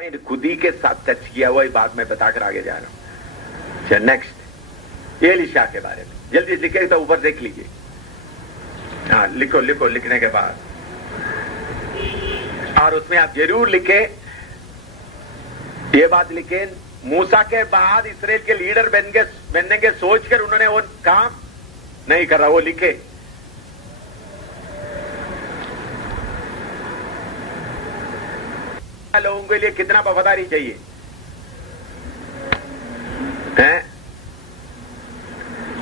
Point खुद ही के साथ टच किया हुआ बात मैं बताकर आगे जा रहा हूं। चल नेक्स्ट, एलीशा के बारे में जल्दी लिखे तो ऊपर देख लीजिए। हाँ लिखो लिखो, लिखने के बाद और उसमें आप जरूर लिखे, ये बात लिखे, मूसा के बाद इसराइल के लीडर बनने के सोचकर उन्होंने वो काम नहीं कर रहा, वो लिखे। लोगों के लिए कितना वफादारी चाहिए हैं?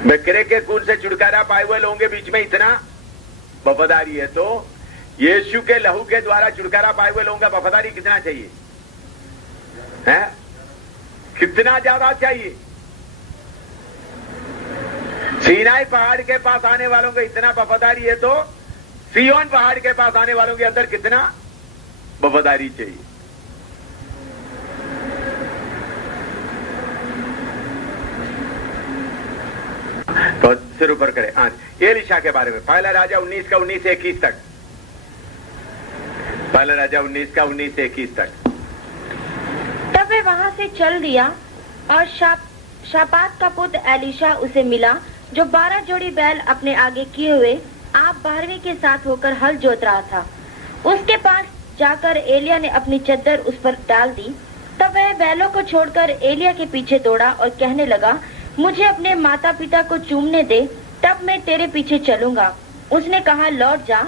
बकरे के खून से छुटकारा पाए हुए लोगों के बीच में इतना वफादारी है, तो यीशु के लहू के द्वारा छुटकारा पाए हुए लोगों का वफादारी कितना चाहिए है? कितना ज्यादा चाहिए? सीनाई पहाड़ के पास आने वालों का इतना वफादारी है, तो सिय्योन पहाड़ के पास आने वालों के अंदर कितना वफादारी चाहिए? तो सिर ऊपर करें। आज एलीशा के बारे में पहला राजा 19 का 19 से 21 तक, पहला राजा 19 का 19 से 21 तक। तब वे वहां से चल दिया और शापात का पुत्र एलीशा उसे मिला, जो 12 जोड़ी बैल अपने आगे किए हुए आप 12वीं के साथ होकर हल जोत रहा था। उसके पास जाकर एलिया ने अपनी चद्दर उस पर डाल दी। तब वह बैलों को छोड़कर एलिया के पीछे दौड़ा और कहने लगा, मुझे अपने माता पिता को चूमने दे, तब मैं तेरे पीछे चलूंगा। उसने कहा, लौट जा,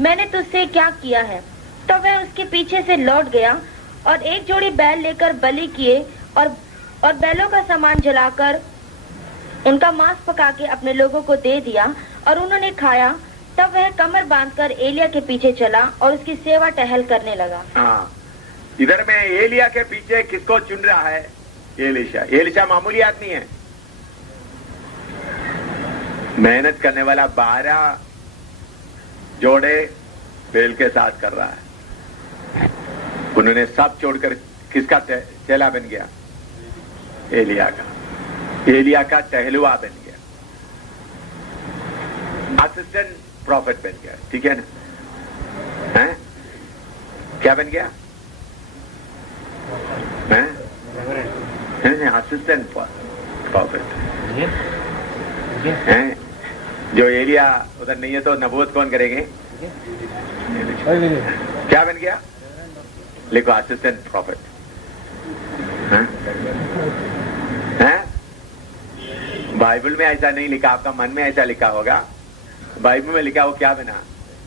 मैंने तुझसे क्या किया है? तब वह उसके पीछे से लौट गया और एक जोड़ी बैल लेकर बलि किए और बैलों का सामान जलाकर उनका मांस पका के अपने लोगों को दे दिया और उन्होंने खाया। तब वह कमर बांधकर एलिया के पीछे चला और उसकी सेवा टहल करने लगा। हाँ, इधर में एलिया के पीछे किसको चुन रहा है? एलीशा। एलीशा मामूली आदमी है, मेहनत करने वाला 12 जोड़े बैल के साथ कर रहा है। उन्होंने सब छोड़कर किसका चेला बन गया? एलिया का। एलिया का टहलुआ बन गया, असिस्टेंट प्रॉफिट बन गया। ठीक है ना? हैं? क्या बन गया? असिस्टेंट प्रॉफिट हैं? जो एलिया उधर नहीं है तो नबूवत कौन करेंगे? क्या बन गया? लिखो, असिस्टेंट प्रॉफिट। बाइबल में ऐसा नहीं लिखा, आपका मन में ऐसा लिखा होगा। बाइबल में लिखा, वो क्या बना?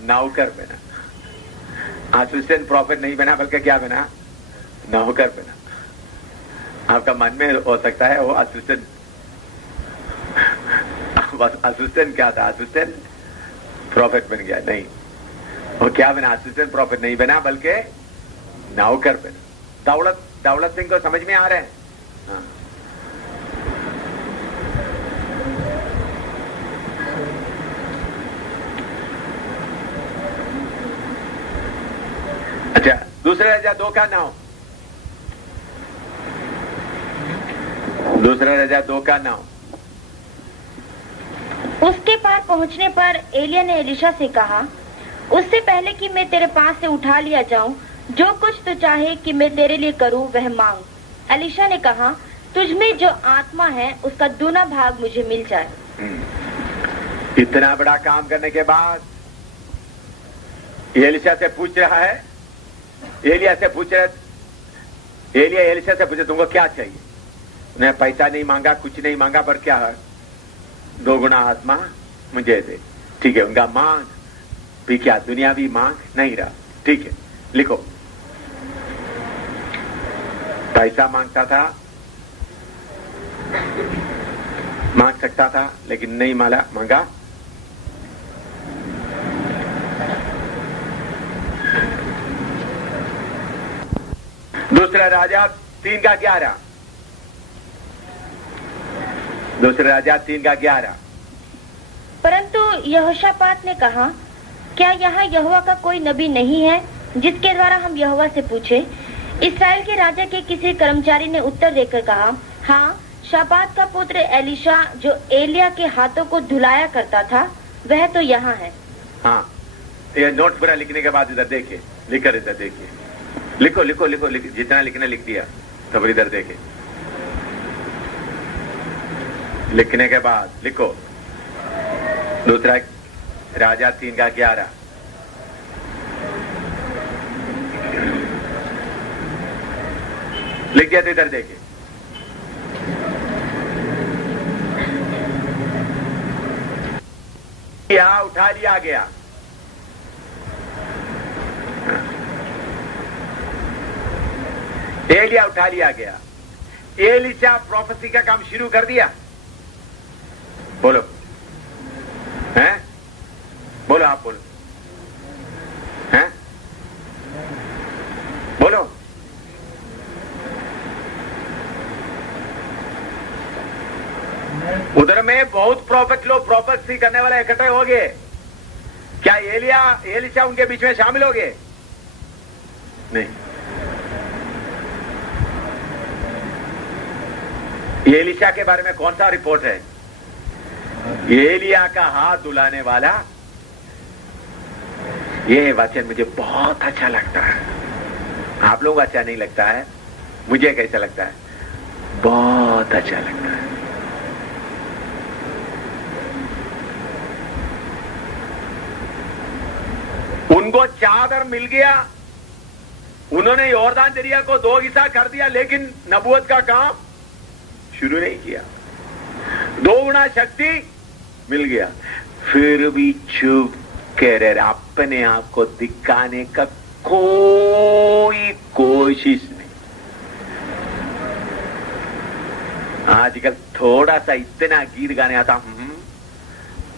नौकर बना। असिस्टेंट प्रॉफिट नहीं बना, बल्कि क्या बना? नौकर बना। आपका मन में हो सकता है वो असिस्टेंट, बस असिस्टेंट क्या था? असिस्टेंट प्रॉफिट बन गया। नहीं, वो क्या बना? असिस्टेंट प्रॉफिट नहीं बना, बल्कि नौकर बना। दौलत सिंह को समझ में आ रहे हैं? हाँ। अच्छा, दूसरा राजा 2 का 9। दूसरा राजा 2 का 9। उसके पार पहुंचने पर एलिया ने एलीशा से कहा, उससे पहले कि मैं तेरे पास से उठा लिया जाऊं, जो कुछ तू चाहे कि मैं तेरे लिए करूं वह मांग। एलीशा ने कहा, तुझमें जो आत्मा है उसका दूना भाग मुझे मिल जाए। इतना बड़ा काम करने के बाद एलीशा से पूछ रहा है, एलिया से पूछ रहा, एलिया एलीशा से पूछे, तुमको क्या चाहिए? उन्हें पैसा नहीं मांगा, कुछ नहीं मांगा, पर क्या है? 2 गुना आत्मा मुझे दे। ठीक है, उनका मांग भी क्या? दुनियावी मांग नहीं रहा। ठीक है, लिखो, पैसा मांगता था, मांग सकता था, लेकिन नहीं मांगा। दूसरा राजा 3 का 11। दूसरा राजा 3 का 11। परंतु यहोशापात ने कहा, क्या यहाँ यहोवा का कोई नबी नहीं है जिसके द्वारा हम यहोवा से पूछे? इस्राएल के राजा के किसी कर्मचारी ने उत्तर देकर कहा, हाँ, शापात का पुत्र एलीशा जो एलिया के हाथों को धुलाया करता था, वह तो यहाँ है। हाँ, ये नोट पूरा लिखने के बाद इधर देखिए, लिखकर इधर देखिए। लिखो लिखो लिखो, जितना लिखना लिख दिया। तब इधर देखे, लिखने के बाद लिखो दूसरा राजा 3 का 11। लिख दिया तो इधर देखे, यहां उठा लिया गया। एलिया उठा लिया गया। एलिशा प्रोफेसी का काम शुरू कर दिया। बोलो, हैं? बोलो, आप बोलो, हैं? बोलो। उधर में बहुत प्रॉफिट लोग प्रोफेसी करने वाले इकट्ठे हो गए। क्या एलिशा उनके बीच में शामिल हो गए? नहीं। एलिशा के बारे में कौन सा रिपोर्ट है? एलिया का हाथ दुलाने वाला। ये वचन मुझे बहुत अच्छा लगता है। आप लोगों को अच्छा नहीं लगता है, मुझे कैसा लगता है? बहुत अच्छा लगता है। उनको चादर मिल गया, उन्होंने यॉर्दान दरिया को 2 हिस्सा कर दिया, लेकिन नबूवत का काम शुरू नहीं किया। 2 गुना शक्ति मिल गया, फिर भी चुप के रहे, अपने आप को दिखाने का कोई कोशिश नहीं। आजकल थोड़ा सा इतना गीत गाने आता,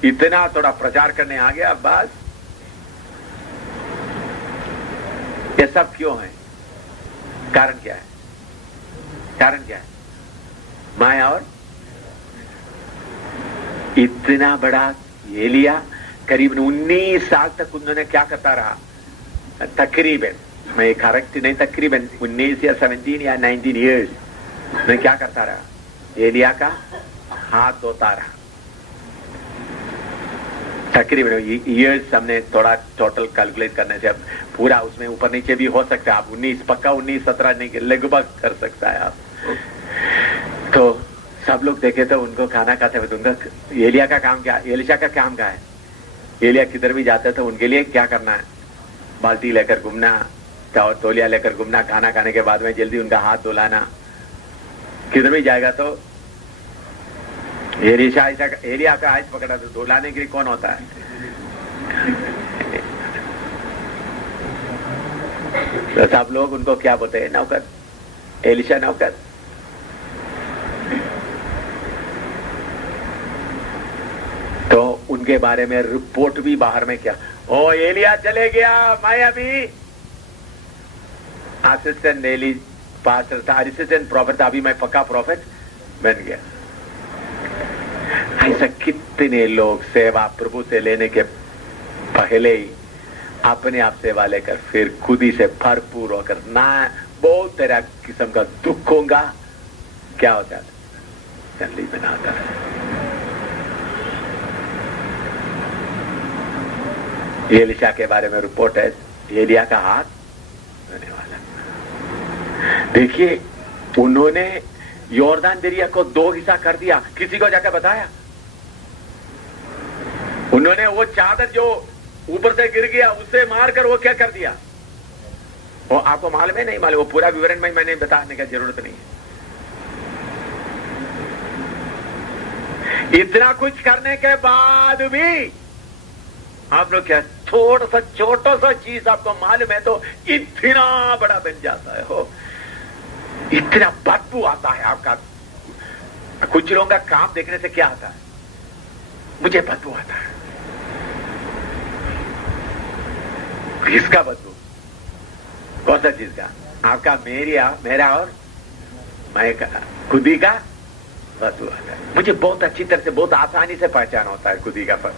इतना थोड़ा प्रचार करने आ गया, बस। ये सब क्यों है? कारण क्या है? कारण क्या है? माया। और इतना बड़ा एलिया करीबन 19 साल तक उन्होंने क्या करता रहा? तकरीबन, मैं करेक्ट नहीं, तकरीबन 19 या 17 या 19 ईयर्स में क्या करता रहा? एलिया का हाथ धोता रहा। तकरीबन ईयर्स हमने थोड़ा टोटल कैलकुलेट करने से अब पूरा उसमें ऊपर नीचे भी हो सकता है। आप 19 पक्का 19-17 नहीं, लगभग कर सकता है आप। तो सब लोग देखे तो उनको खाना खाते हुए, उनका एलिया का काम क्या? एलिशा का काम क्या है? एलिया किधर भी जाते तो उनके लिए क्या करना है? बाल्टी लेकर घूमना, तौलिया लेकर घूमना, खाना खाने के बाद में जल्दी उनका हाथ धुलाना। किधर भी जाएगा तो एलिया का हाथ पकड़ा तो धुलाने के लिए कौन होता है? तो सब लोग उनको क्या बोलते हैं? नौकर, एलिशा नौकर। तो उनके बारे में रिपोर्ट भी बाहर में क्या, ओ एलिया चले गया, मैं अभी असिस्टेंट एली पास्टर था, असिस्टेंट प्रॉफिट था, अभी मैं पक्का प्रॉफिट बन गया। ऐसा कितने लोग सेवा प्रभु से लेने के पहले ही अपने आप सेवा लेकर फिर खुद ही से भरपूर होकर ना बहुत तरह किस्म का दुख होगा, क्या हो जाता? जल्दी बनाता है। एलिशा के बारे में रिपोर्ट है, एलिया का हाथ धोने वाला। देखिए, उन्होंने यॉर्दान दरिया को 2 हिस्सा कर दिया। किसी को जाकर बताया? उन्होंने वो चादर जो ऊपर से गिर गया उससे मारकर वो क्या कर दिया? वो आपको मालूम है? नहीं मालूम? वो पूरा विवरण में मैंने बताने की जरूरत नहीं है। इतना कुछ करने के बाद भी आप लोग क्या थोड़ा सा छोटा सा चीज आपको मालूम है तो इतना बड़ा बन जाता है। हो, इतना बदबू आता है आपका। कुछ लोगों का काम देखने से क्या आता है? मुझे बदबू आता है। किसका बदबू? कौन सा चीज का? आपका, मेरा और मैं का, खुदी का बदबू आता है। मुझे बहुत अच्छी तरह से, बहुत आसानी से पहचान होता है खुदी का पर।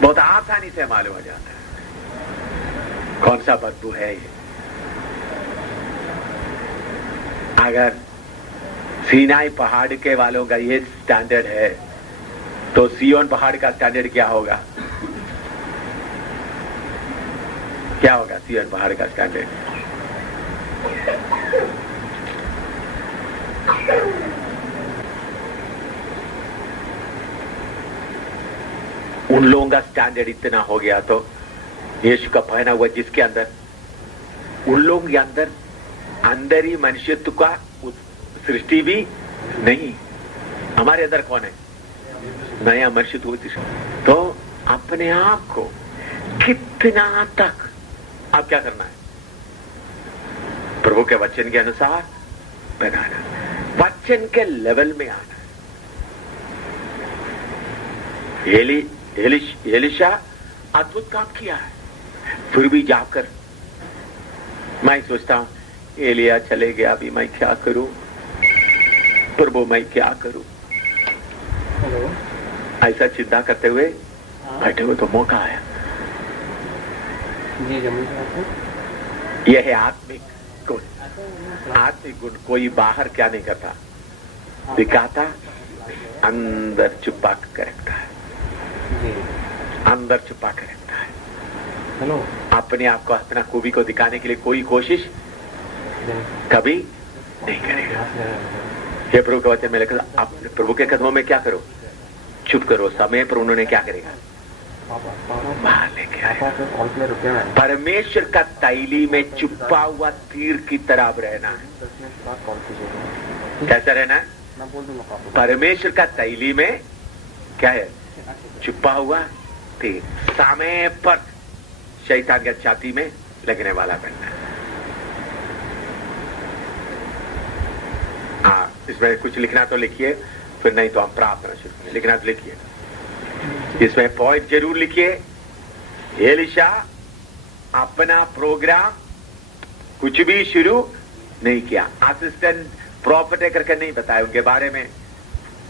बहुत आसानी से मालूम हो जाता है कौन सा बदबू है ये। अगर सीनाई पहाड़ के वालों का ये स्टैंडर्ड है तो सियोन पहाड़ का स्टैंडर्ड क्या होगा? क्या होगा सी और बाहर का स्टैंडर्ड? उन लोगों का स्टैंडर्ड इतना हो गया तो यीशु का पहना हुआ जिसके अंदर, उन लोगों के अंदर ही मनुष्यत्व का सृष्टि भी नहीं। हमारे अंदर कौन है? नया मनुष्यत्व। तो अपने आप को कितना तक आप क्या करना है? प्रभु के वचन के अनुसार बनाना, वचन के लेवल में आना है। एलिशा अद्भुत काम किया है, फिर भी जाकर मैं सोचता हूं एलिया चले गया, अभी मैं क्या करूं प्रभु, मैं क्या करूं? ऐसा चिंता करते हुए बैठे हुए तो मौका आया। यह है आत्मिक गुण। आत्मिक गुण कोई बाहर क्या नहीं करता, दिखाता, अंदर छुपा कर रखता है, अंदर छुपा कर रखता है। अपने आप को, अपना खूबी को दिखाने के लिए कोई कोशिश कभी नहीं करेगा। हे प्रभु के वचन में लिखा, अपने प्रभु के कदमों में क्या करो? चुप करो। समय पर उन्होंने क्या करेगा? बाहर लेके आएगा। परमेश्वर का तैली में छुपा हुआ तीर की तरह रहना है। कैसा रहना है? परमेश्वर का तैली में क्या है? छुपा हुआ तीर। समय पर शैतान की छाती में लगने वाला बनना है। हाँ, इसमें कुछ लिखना तो लिखिए, फिर नहीं तो हम प्रार्थना शुरू करें। लिखना तो लिखिए, इसमें पॉइंट जरूर लिखिए। एलिशा अपना प्रोग्राम कुछ भी शुरू नहीं किया, असिस्टेंट प्रॉफिट करके नहीं बताया, उनके बारे में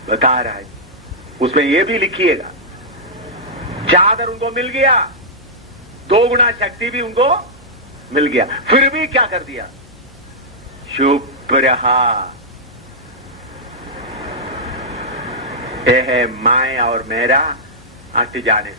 बता रहा है। उसमें यह भी लिखिएगा, चादर उनको मिल गया, 2 गुना शक्ति भी उनको मिल गया, फिर भी क्या कर दिया? चुप रहा। यह है मैं और मेरा हट जाने।